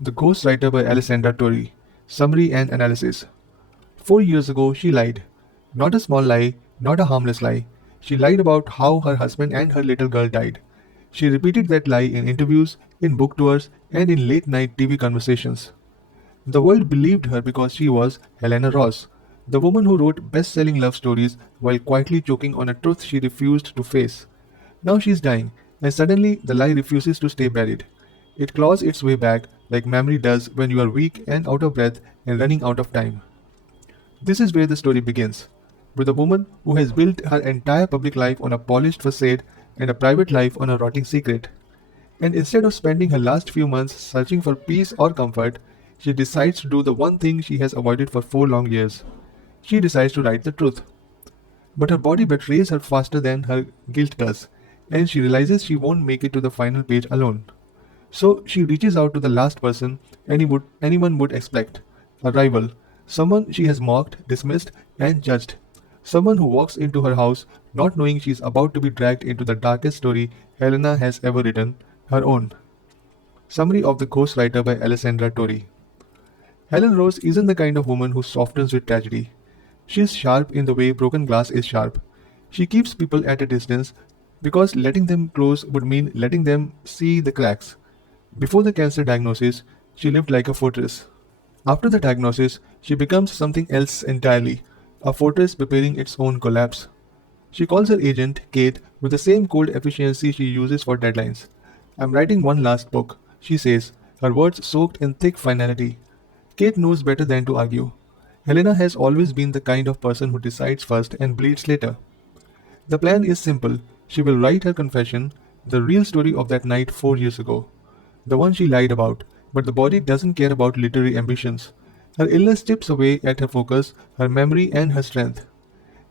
The Ghostwriter by Alessandra Torre. Summary and analysis. 4 years ago, she lied. Not a small lie, not a harmless lie. She lied about how her husband and her little girl died. She repeated that lie in interviews, in book tours, and in late night TV conversations. The world believed her because she was Helena Ross, the woman who wrote best selling love stories while quietly choking on a truth she refused to face. Now she's dying, and suddenly the lie refuses to stay buried. It claws its way back like memory does when you are weak and out of breath and running out of time. This is where the story begins, with a woman who has built her entire public life on a polished facade and a private life on a rotting secret. And instead of spending her last few months searching for peace or comfort, she decides to do the one thing she has avoided for 4 long years. She decides to write the truth. But her body betrays her faster than her guilt does, and she realizes she won't make it to the final page alone. So she reaches out to the last person anyone would expect, a rival, someone she has mocked, dismissed, and judged. Someone who walks into her house not knowing she's about to be dragged into the darkest story Helena has ever written, her own. Summary of The Ghostwriter by Alessandra Torre. Helen Rose isn't the kind of woman who softens with tragedy. She's sharp in the way broken glass is sharp. She keeps people at a distance because letting them close would mean letting them see the cracks. Before the cancer diagnosis, she lived like a fortress. After the diagnosis, she becomes something else entirely, a fortress preparing its own collapse. She calls her agent, Kate, with the same cold efficiency she uses for deadlines. I'm writing one last book, she says, her words soaked in thick finality. Kate knows better than to argue. Helena has always been the kind of person who decides first and bleeds later. The plan is simple. She will write her confession, the real story of that night 4 years ago. The one she lied about, but the body doesn't care about literary ambitions. Her illness chips away at her focus, her memory, and her strength.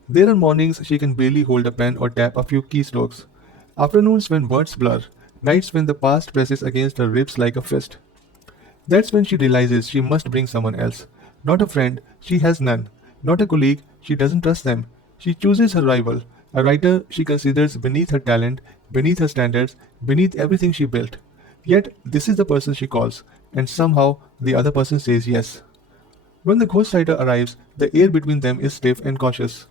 There are mornings she can barely hold a pen or tap a few keystrokes. Afternoons when words blur, nights when the past presses against her ribs like a fist. That's when she realizes she must bring someone else. Not a friend, she has none. Not a colleague, she doesn't trust them. She chooses her rival, a writer she considers beneath her talent, beneath her standards, beneath everything she built. Yet, this is the person she calls, and somehow the other person says yes. When the ghostwriter arrives, the air between them is stiff and cautious.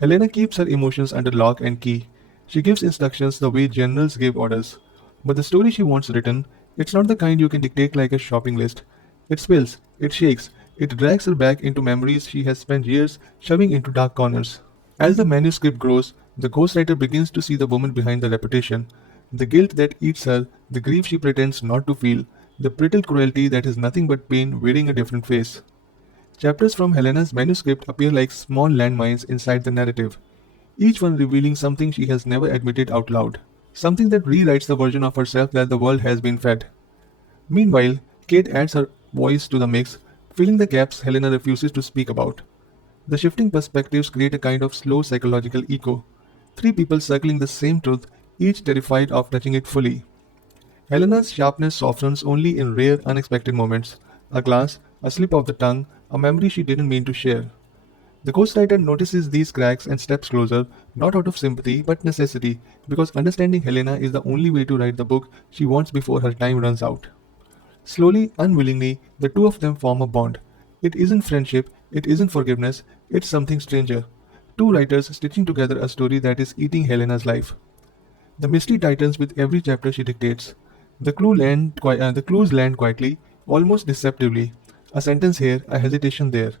Helena keeps her emotions under lock and key. She gives instructions the way generals give orders. But the story she wants written, it's not the kind you can dictate like a shopping list. It spills, it shakes, it drags her back into memories she has spent years shoving into dark corners. As the manuscript grows, the ghostwriter begins to see the woman behind the reputation, the guilt that eats her, the grief she pretends not to feel, the brittle cruelty that is nothing but pain wearing a different face. Chapters from Helena's manuscript appear like small landmines inside the narrative, each one revealing something she has never admitted out loud, something that rewrites the version of herself that the world has been fed. Meanwhile, Kate adds her voice to the mix, filling the gaps Helena refuses to speak about. The shifting perspectives create a kind of slow psychological echo. Three people circling the same truth, each terrified of touching it fully. Helena's sharpness softens only in rare, unexpected moments. A glance, a slip of the tongue, a memory she didn't mean to share. The ghostwriter notices these cracks and steps closer, not out of sympathy but necessity, because understanding Helena is the only way to write the book she wants before her time runs out. Slowly, unwillingly, the two of them form a bond. It isn't friendship, it isn't forgiveness, it's something stranger. Two writers stitching together a story that is eating Helena's life. The mystery tightens with every chapter she dictates. The clues land quietly, almost deceptively. A sentence here, a hesitation there.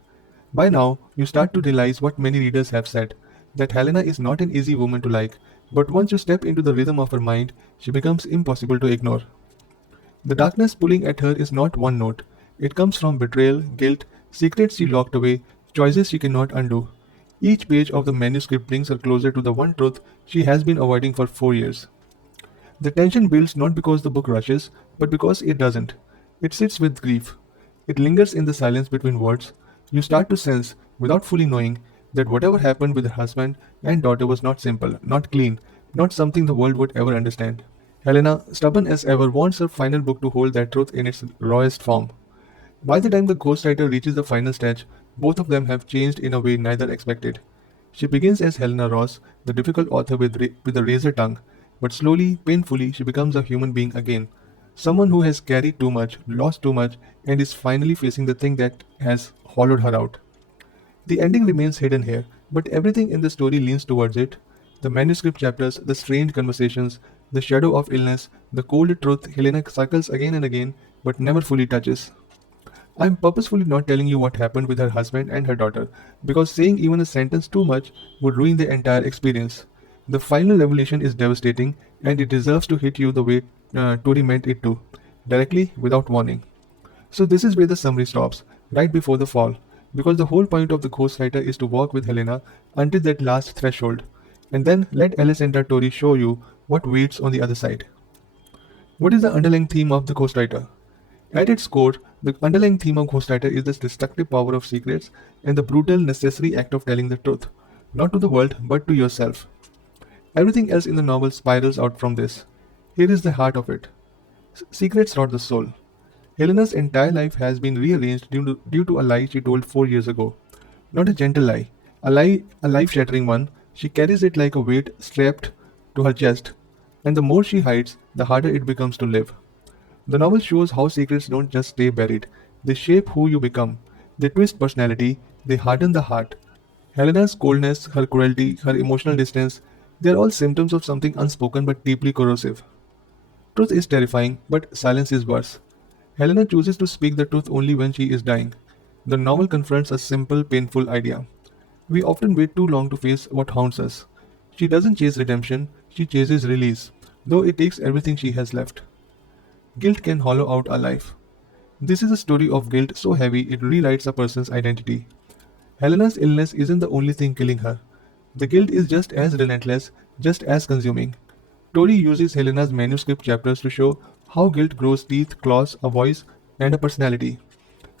By now, you start to realize what many readers have said, that Helena is not an easy woman to like, but once you step into the rhythm of her mind, she becomes impossible to ignore. The darkness pulling at her is not one note. It comes from betrayal, guilt, secrets she locked away, choices she cannot undo. Each page of the manuscript brings her closer to the one truth she has been avoiding for 4 years. The tension builds not because the book rushes, but because it doesn't. It sits with grief. It lingers in the silence between words. You start to sense, without fully knowing, that whatever happened with her husband and daughter was not simple, not clean, not something the world would ever understand. Helena, stubborn as ever, wants her final book to hold that truth in its rawest form. By the time the ghostwriter reaches the final stage, both of them have changed in a way neither expected. She begins as Helena Ross, the difficult author with a razor tongue, but slowly, painfully, she becomes a human being again. Someone who has carried too much, lost too much, and is finally facing the thing that has hollowed her out. The ending remains hidden here, but everything in the story leans towards it. The manuscript chapters, the strained conversations, the shadow of illness, the cold truth Helena circles again and again, but never fully touches. I'm purposefully not telling you what happened with her husband and her daughter, because saying even a sentence too much would ruin the entire experience. The final revelation is devastating, and it deserves to hit you the way Tori meant it to, directly without warning. So this is where the summary stops, right before the fall, because the whole point of the ghostwriter is to walk with Helena until that last threshold, and then let Alessandra Torre show you what waits on the other side. What is the underlying theme of the ghostwriter? At its core, the underlying theme of ghostwriter is the destructive power of secrets and the brutal, necessary act of telling the truth, not to the world, but to yourself. Everything else in the novel spirals out from this. Here is the heart of it. Secrets rot the soul. Helena's entire life has been rearranged due to a lie she told 4 years ago. Not a gentle lie, a life shattering one. She carries it like a weight strapped to her chest, and the more she hides, the harder it becomes to live. The novel shows how secrets don't just stay buried, they shape who you become. They twist personality, they harden the heart. Helena's coldness, her cruelty, her emotional distance, they are all symptoms of something unspoken but deeply corrosive. Truth is terrifying, but silence is worse. Helena chooses to speak the truth only when she is dying. The novel confronts a simple, painful idea. We often wait too long to face what haunts us. She doesn't chase redemption, she chases release, though it takes everything she has left. Guilt can hollow out a life. This is a story of guilt so heavy it rewrites a person's identity. Helena's illness isn't the only thing killing her. The guilt is just as relentless, just as consuming. Tori uses Helena's manuscript chapters to show how guilt grows teeth, claws, a voice, and a personality.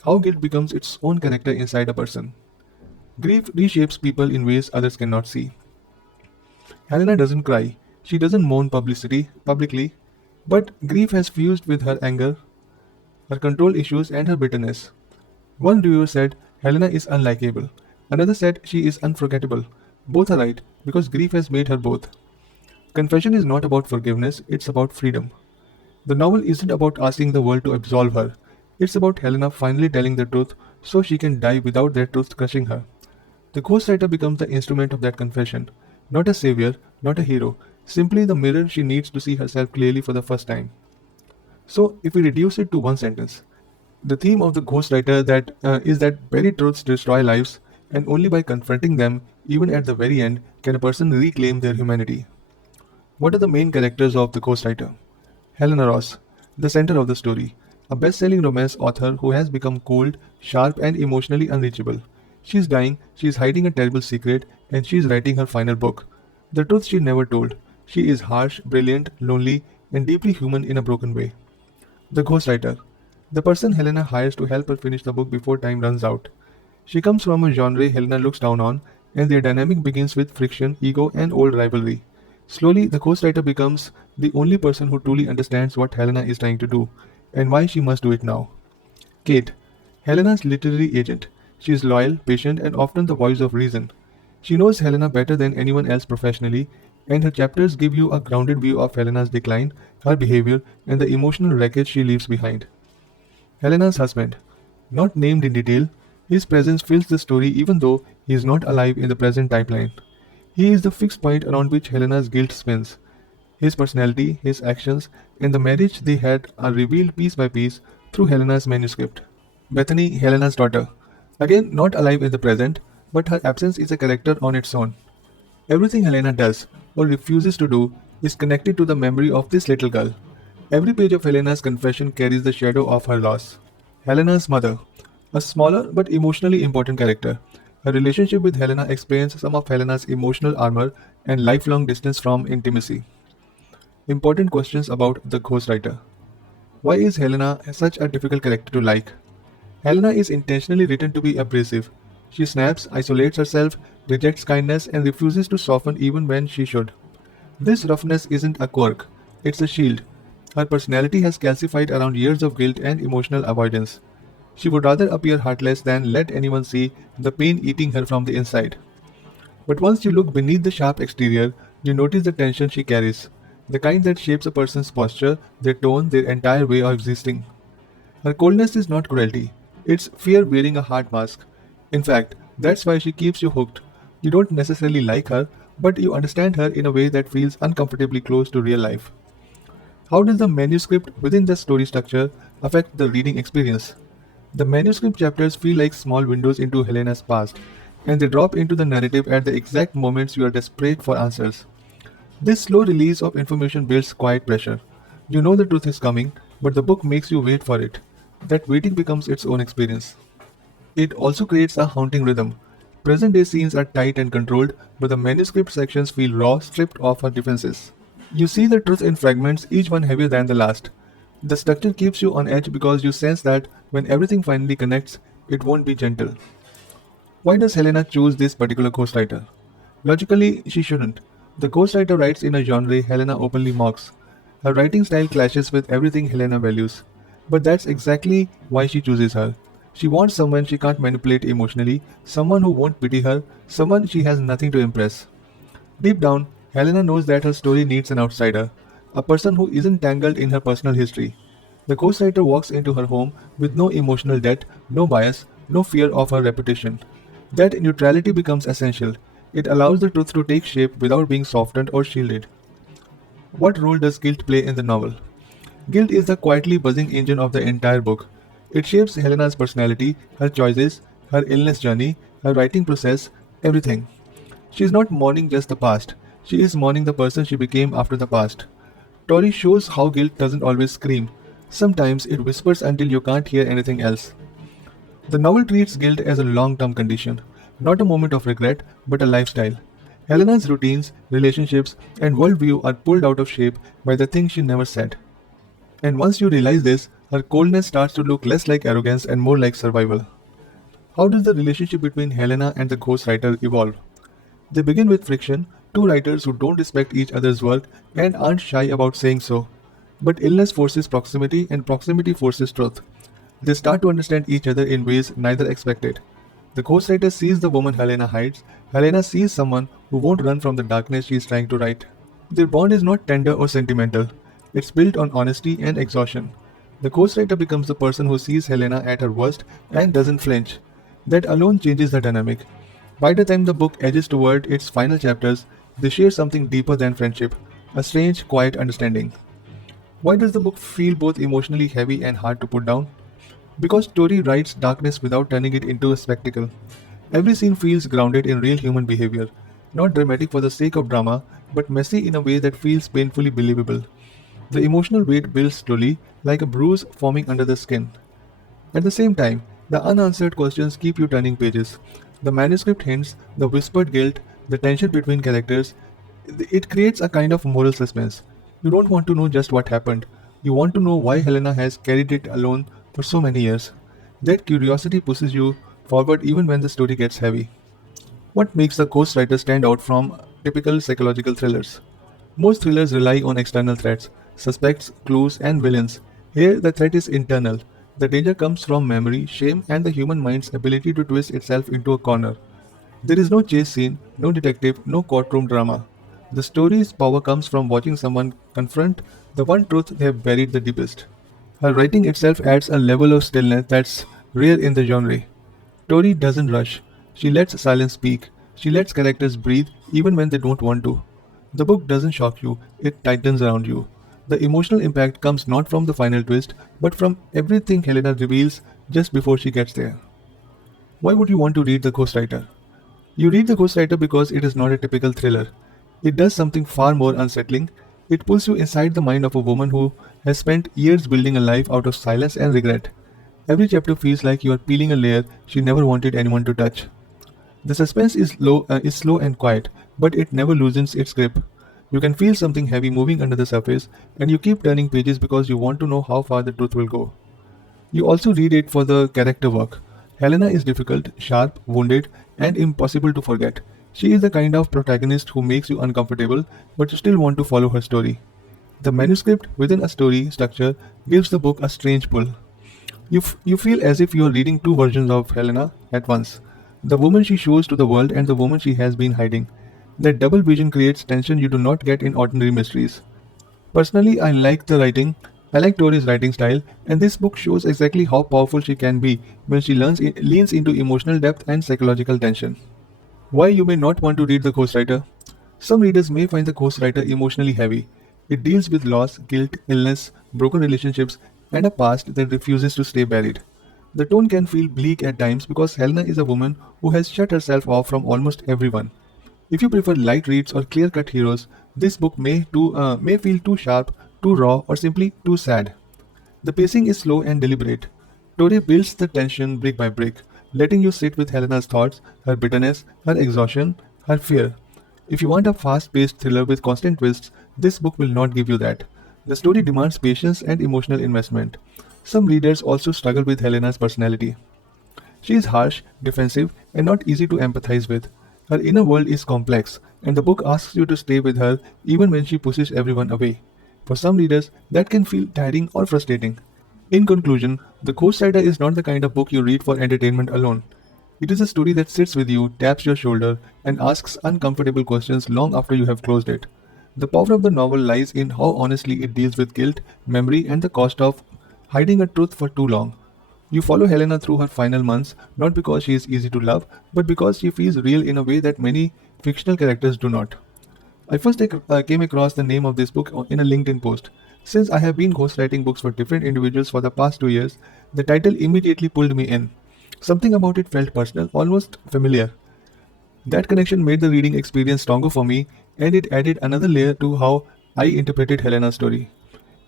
How guilt becomes its own character inside a person. Grief reshapes people in ways others cannot see. Helena doesn't cry. She doesn't mourn publicly, but grief has fused with her anger, her control issues, and her bitterness. One reviewer said Helena is unlikable. Another said she is unforgettable. Both are right, because grief has made her both. Confession is not about forgiveness, it's about freedom. The novel isn't about asking the world to absolve her. It's about Helena finally telling the truth so she can die without that truth crushing her. The ghostwriter becomes the instrument of that confession. Not a savior, not a hero, simply the mirror she needs to see herself clearly for the first time. So, if we reduce it to one sentence, the theme of the ghostwriter is that buried truths destroy lives, and only by confronting them, even at the very end, can a person reclaim their humanity. What are the main characters of the ghostwriter? Helena Ross, the center of the story, a best-selling romance author who has become cold, sharp, and emotionally unreachable. She's dying, she's hiding a terrible secret, and she's writing her final book. The truth she never told. She is harsh, brilliant, lonely, and deeply human in a broken way. The ghostwriter, the person Helena hires to help her finish the book before time runs out. She comes from a genre Helena looks down on, and their dynamic begins with friction, ego, and old rivalry. Slowly, the ghostwriter becomes the only person who truly understands what Helena is trying to do, and why she must do it now. Kate, Helena's literary agent. She is loyal, patient, and often the voice of reason. She knows Helena better than anyone else professionally, and her chapters give you a grounded view of Helena's decline, her behavior, and the emotional wreckage she leaves behind. Helena's husband, not named in detail, his presence fills the story even though he is not alive in the present timeline. He is the fixed point around which Helena's guilt spins. His personality, his actions, and the marriage they had are revealed piece by piece through Helena's manuscript. Bethany, Helena's daughter, again not alive in the present, but her absence is a character on its own. Everything Helena does, or refuses to do, is connected to the memory of this little girl. Every page of Helena's confession carries the shadow of her loss. Helena's mother, a smaller but emotionally important character. Her relationship with Helena explains some of Helena's emotional armor and lifelong distance from intimacy. Important questions about the ghostwriter. Why is Helena such a difficult character to like? Helena is intentionally written to be abrasive. She snaps, isolates herself, rejects kindness, and refuses to soften even when she should. This roughness isn't a quirk, it's a shield. Her personality has calcified around years of guilt and emotional avoidance. She would rather appear heartless than let anyone see the pain eating her from the inside. But once you look beneath the sharp exterior, you notice the tension she carries. the kind that shapes a person's posture, their tone, their entire way of existing. Her coldness is not cruelty, it's fear wearing a hard mask. In fact, that's why she keeps you hooked. You don't necessarily like her, but you understand her in a way that feels uncomfortably close to real life. How does the manuscript within the story structure affect the reading experience? The manuscript chapters feel like small windows into Helena's past, and they drop into the narrative at the exact moments you are desperate for answers. This slow release of information builds quiet pressure. You know the truth is coming, but the book makes you wait for it. That waiting becomes its own experience. It also creates a haunting rhythm. Present day scenes are tight and controlled, but the manuscript sections feel raw, stripped of her defenses. You see the truth in fragments, each one heavier than the last. The structure keeps you on edge because you sense that when everything finally connects, it won't be gentle. Why does Helena choose this particular ghostwriter? Logically, she shouldn't. The ghostwriter writes in a genre Helena openly mocks. Her writing style clashes with everything Helena values. But that's exactly why she chooses her. She wants someone she can't manipulate emotionally, someone who won't pity her, someone she has nothing to impress. Deep down, Helena knows that her story needs an outsider, a person who isn't tangled in her personal history. The ghostwriter walks into her home with no emotional debt, no bias, no fear of her reputation. That neutrality becomes essential. It allows the truth to take shape without being softened or shielded. What role does guilt play in the novel? Guilt is the quietly buzzing engine of the entire book. It shapes Helena's personality, her choices, her illness journey, her writing process, everything. She is not mourning just the past, she is mourning the person she became after the past. Tori shows how guilt doesn't always scream. Sometimes it whispers until you can't hear anything else. The novel treats guilt as a long term condition, not a moment of regret, but a lifestyle. Helena's routines, relationships, and worldview are pulled out of shape by the things she never said. And once you realize this, her coldness starts to look less like arrogance and more like survival. How does the relationship between Helena and the ghostwriter evolve? They begin with friction, two writers who don't respect each other's work and aren't shy about saying so. But illness forces proximity and proximity forces truth. They start to understand each other in ways neither expected. The ghostwriter sees the woman Helena hides. Helena sees someone who won't run from the darkness she is trying to write. Their bond is not tender or sentimental. It's built on honesty and exhaustion. The ghostwriter becomes the person who sees Helena at her worst and doesn't flinch. That alone changes the dynamic. By the time the book edges toward its final chapters, they share something deeper than friendship, a strange, quiet understanding. Why does the book feel both emotionally heavy and hard to put down? Because Tori writes darkness without turning it into a spectacle. Every scene feels grounded in real human behavior, not dramatic for the sake of drama, but messy in a way that feels painfully believable. The emotional weight builds slowly, like a bruise forming under the skin. At the same time, the unanswered questions keep you turning pages. The manuscript hints, the whispered guilt, the tension between characters, it creates a kind of moral suspense. You don't want to know just what happened. You want to know why Helena has carried it alone for so many years. That curiosity pushes you forward even when the story gets heavy. What makes the ghostwriter stand out from typical psychological thrillers? Most thrillers rely on external threats, suspects, clues, and villains. Here, the threat is internal. The danger comes from memory, shame, and the human mind's ability to twist itself into a corner. There is no chase scene, no detective, no courtroom drama. The story's power comes from watching someone confront the one truth they have buried the deepest. Her writing itself adds a level of stillness that's rare in the genre. Tori doesn't rush. She lets silence speak. She lets characters breathe even when they don't want to. The book doesn't shock you, it tightens around you. The emotional impact comes not from the final twist, but from everything Helena reveals just before she gets there. Why would you want to read The Ghostwriter? You read The Ghostwriter because it is not a typical thriller. It does something far more unsettling. It pulls you inside the mind of a woman who has spent years building a life out of silence and regret. Every chapter feels like you are peeling a layer she never wanted anyone to touch. The suspense is slow and quiet, but it never loosens its grip. You can feel something heavy moving under the surface, and you keep turning pages because you want to know how far the truth will go. You also read it for the character work. Helena is difficult, sharp, wounded, and impossible to forget. She is the kind of protagonist who makes you uncomfortable, but you still want to follow her story. The manuscript within a story structure gives the book a strange pull. You feel as if you are reading two versions of Helena at once, the woman she shows to the world and the woman she has been hiding. That double vision creates tension you do not get in ordinary mysteries. Personally, I like the writing. I like Tori's writing style, and this book shows exactly how powerful she can be when she leans into emotional depth and psychological tension. Why you may not want to read The Ghostwriter? Some readers may find The Ghostwriter emotionally heavy. It deals with loss, guilt, illness, broken relationships, and a past that refuses to stay buried. The tone can feel bleak at times because Helena is a woman who has shut herself off from almost everyone. If you prefer light reads or clear-cut heroes, this book may feel too sharp, too raw, or simply too sad. The pacing is slow and deliberate. Torre builds the tension brick by brick, letting you sit with Helena's thoughts, her bitterness, her exhaustion, her fear. If you want a fast-paced thriller with constant twists, this book will not give you that. The story demands patience and emotional investment. Some readers also struggle with Helena's personality. She is harsh, defensive, and not easy to empathize with. Her inner world is complex, and the book asks you to stay with her even when she pushes everyone away. For some readers, that can feel tiring or frustrating. In conclusion, The Ghostwriter is not the kind of book you read for entertainment alone. It is a story that sits with you, taps your shoulder, and asks uncomfortable questions long after you have closed it. The power of the novel lies in how honestly it deals with guilt, memory, and the cost of hiding a truth for too long. You follow Helena through her final months not because she is easy to love, but because she feels real in a way that many fictional characters do not. I first came across the name of this book in a LinkedIn post. Since I have been ghostwriting books for different individuals for the past 2 years, the title immediately pulled me in. Something about it felt personal, almost familiar. That connection made the reading experience stronger for me, and it added another layer to how I interpreted Helena's story.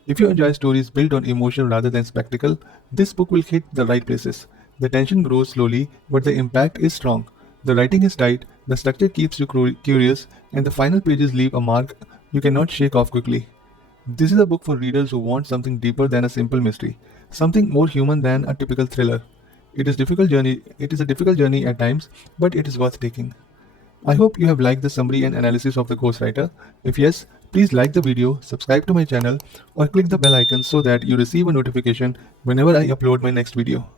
If you enjoy stories built on emotion rather than spectacle, this book will hit the right places. The tension grows slowly, but the impact is strong. The writing is tight, the structure keeps you curious, and the final pages leave a mark you cannot shake off quickly. This is a book for readers who want something deeper than a simple mystery, something more human than a typical thriller. It is a difficult journey at times, but it is worth taking. I hope you have liked the summary and analysis of the Ghostwriter. If yes, please like the video, subscribe to my channel, or click the bell icon so that you receive a notification whenever I upload my next video.